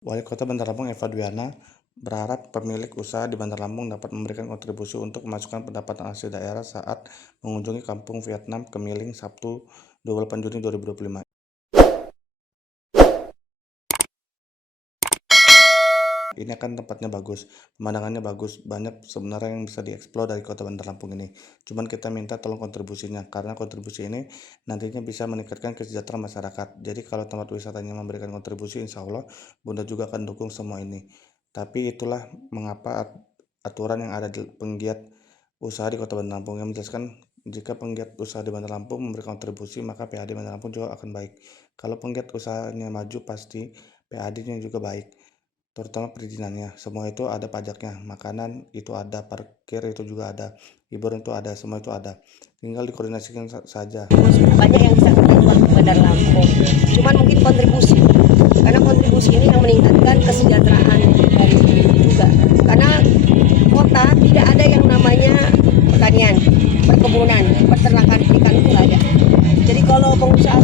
Wali Kota Bandar Lampung Eva Duyana berharap pemilik usaha di Bandar Lampung dapat memberikan kontribusi untuk memasukkan pendapatan asli daerah saat mengunjungi Kampung Vietnam Kemiling Sabtu 28 Juni 2025. Ini akan tempatnya bagus, pemandangannya bagus, banyak sebenarnya yang bisa dieksplor dari Kota Bandar Lampung ini. Cuman kita minta tolong kontribusinya, karena kontribusi ini nantinya bisa meningkatkan kesejahteraan masyarakat. Jadi kalau tempat wisatanya memberikan kontribusi, insya Allah Bunda juga akan dukung semua ini. Tapi itulah mengapa aturan yang ada di penggiat usaha di Kota Bandar Lampung yang menjelaskan jika penggiat usaha di Bandar Lampung memberikan kontribusi, maka PAD Bandar Lampung juga akan baik. Kalau penggiat usahanya maju, pasti PAD-nya juga baik, terutama perizinannya. Semua itu ada pajaknya, makanan itu ada, parkir itu juga ada, hiburan itu ada, semua itu ada. Tinggal dikoordinasikan saja. Banyak yang bisa kita buat di Bandar Lampung, cuman mungkin kontribusi, karena kontribusi ini yang meningkatkan kesejahteraan dari juga. Karena kota tidak ada yang namanya pertanian, perkebunan, peternakan ikan itu nggak ada. Jadi kalau pengusaha